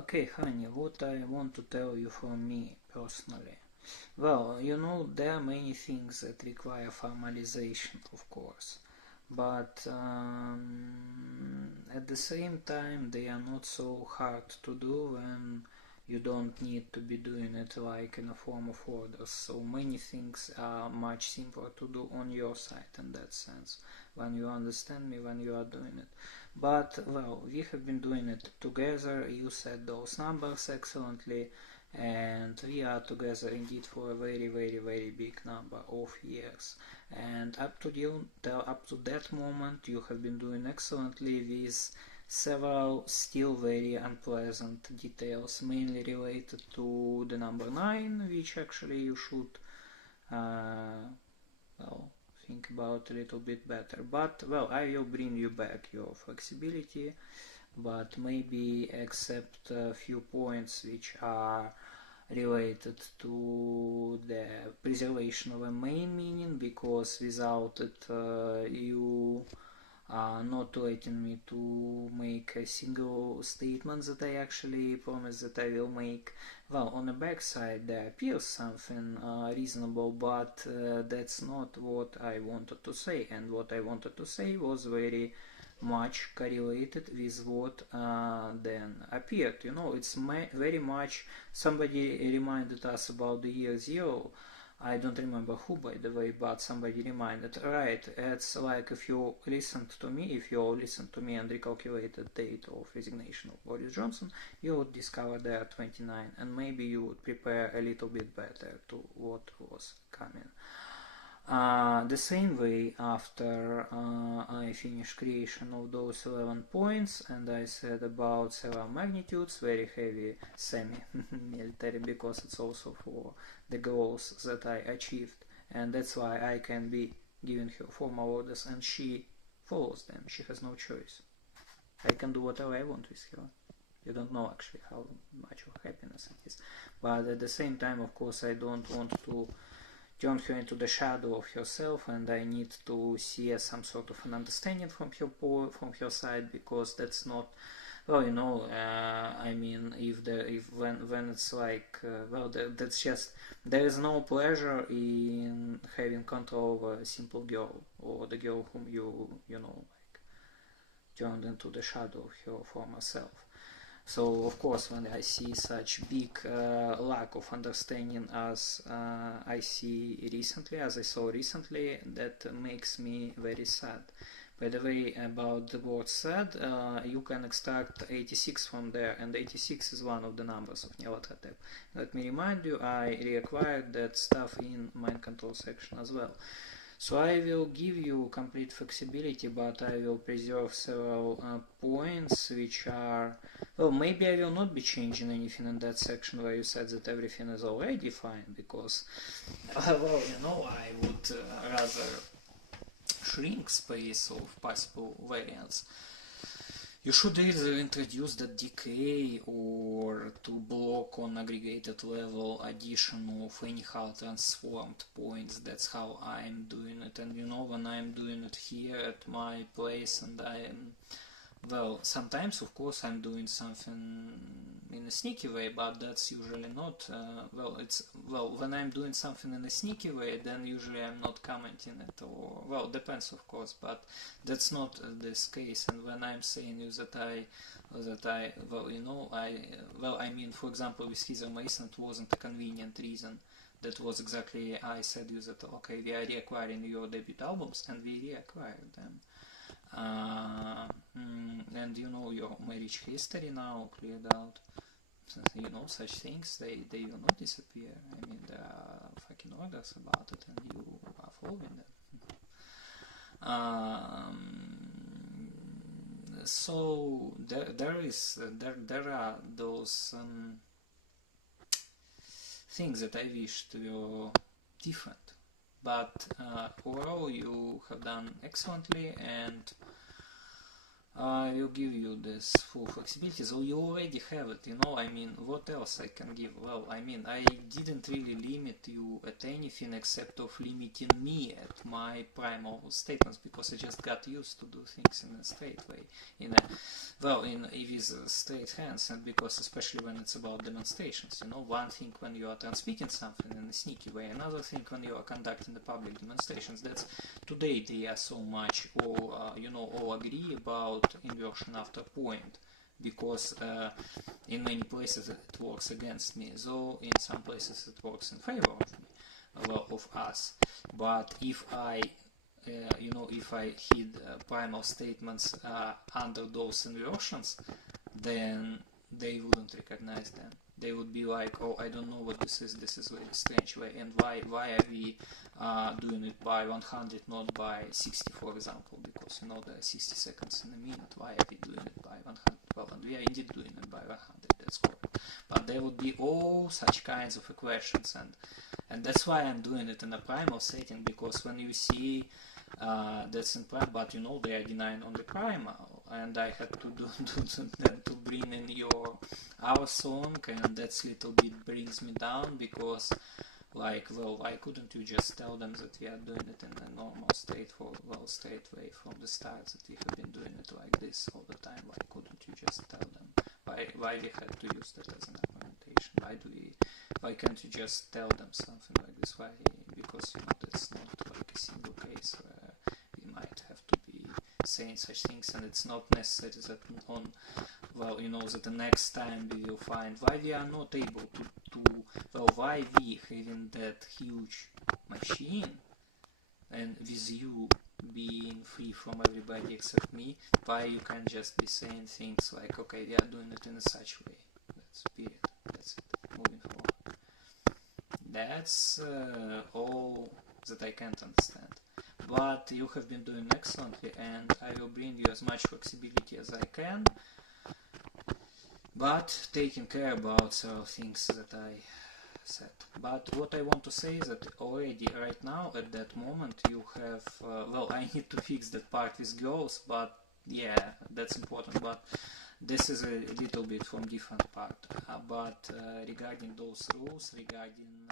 Okay, honey, what I want to tell you from me personally. Well, you know, there are many things that require formalization, of course, but at the same time, they are not so hard to do when you don't need to be doing it like in a form of orders. So many things are much simpler to do on your side in that sense, when you understand me, when you are doing it. But, well, we have been doing it together. You said those numbers excellently, and we are together indeed for a very, very, very big number of years. And up to that moment, you have been doing excellently with several still very unpleasant details, mainly related to the number 9, which actually you should well, think about a little bit better. But, well, I will bring you back your flexibility, but maybe accept a few points which are related to the preservation of a main meaning, because without it you are not letting me to make a single statement that I actually promise that I will make. Well, on the backside there appears something reasonable, but that's not what I wanted to say, and what I wanted to say was very much correlated with what then appeared. You know, it's very much, somebody reminded us about the year 0. I don't remember who, by the way, but somebody reminded, right, it's like if you listened to me, if you all listened to me and recalculated date of resignation of Boris Johnson, you would discover there are 29, and maybe you would prepare a little bit better to what was coming. The same way, after I finished creation of those 11 points, and I said about several magnitudes, very heavy semi-military, because it's also for the goals that I achieved, and that's why I can be giving her formal orders, and she follows them. She has no choice. I can do whatever I want with her. You don't know actually how much of happiness it is. But at the same time, of course, I don't want to turn her into the shadow of herself, and I need to see some sort of an understanding from her side, because that's not, well, you know, I mean, when it's like, well, that's just, there is no pleasure in having control over a simple girl, or the girl whom you know, like, turned into the shadow of her former self. So, of course, when I see such big lack of understanding as I saw recently, that makes me very sad. By the way, about the word sad, you can extract 86 from there, and 86 is one of the numbers of Nyarlathotep. Let me remind you, I reacquired that stuff in mind control section as well. So I will give you complete flexibility, but I will preserve several points which are, well, maybe I will not be changing anything in that section where you said that everything is already fine, because, well, you know, I would rather shrink space of possible variants. You should either introduce the decay or to block on aggregated level addition of anyhow transformed points. That's how I'm doing it. And you know, when I'm doing it here at my place, and well, sometimes of course I'm doing something in a sneaky way, but that's usually not, well, when I'm doing something in a sneaky way, then usually I'm not commenting it, or, well, depends of course, but that's not this case. And when I'm saying you that I, well, you know, I mean, for example, with Heather Mason, it wasn't a convenient reason. That was exactly, I said you that, okay, we are reacquiring your debut albums, and we reacquired them. And you know, your marriage history now cleared out. You know, such things, they will not disappear. I mean, there are fucking orders about it, and you are following them. So there are those things that I wished were different. But overall, you have done excellently, and I will give you this full flexibility, so you already have it, you know. I mean, what else I can give? Well, I mean, I didn't really limit you at anything except of limiting me at my primal statements, because I just got used to do things in a straight way, in a, well, with straight hands, and because especially when it's about demonstrations, you know, one thing when you are transmitting something in a sneaky way, another thing when you are conducting the public demonstrations. That's today they are so much all, you know, all agree about inversion after point, because in many places it works against me, though in some places it works in favor of me, well, of us. But if I you know, if I hid primal statements under those inversions, then they wouldn't recognize them. They would be like, oh, I don't know what this is a very strange way, and why are we doing it by 100, not by 60, for example, because, you know, there are 60 seconds in a minute. Why are we doing it by 100? Well, and we are indeed doing it by 100, that's correct. But there would be all such kinds of equations, and that's why I'm doing it in a primal setting, because when you see that's in primal, but you know, they are denying on the primal, and I had to do to bring in our song, and that's little bit brings me down, because, like, well, why couldn't you just tell them that we are doing it in a normal straight way from the start, that we have been doing it like this all the time? Why couldn't you just tell them? Why we had to use that as an argumentation? Why can't you just tell them something like this? Why? Because, you know, that's not like a single case where we might have to be saying such things, and it's not necessary that well, you know, that the next time we will find why we are not able well, why we having that huge machine, and with you being free from everybody except me, why you can't just be saying things like, okay, we are doing it in a such way. That's period. That's it. Moving forward. That's all that I can't understand. But you have been doing excellently, and I will bring you as much flexibility as I can, but taking care about several things that I said. But what I want to say is that already right now at that moment you have well, I need to fix that part with girls, but yeah, that's important. But this is a little bit from different part. But regarding those rules, regarding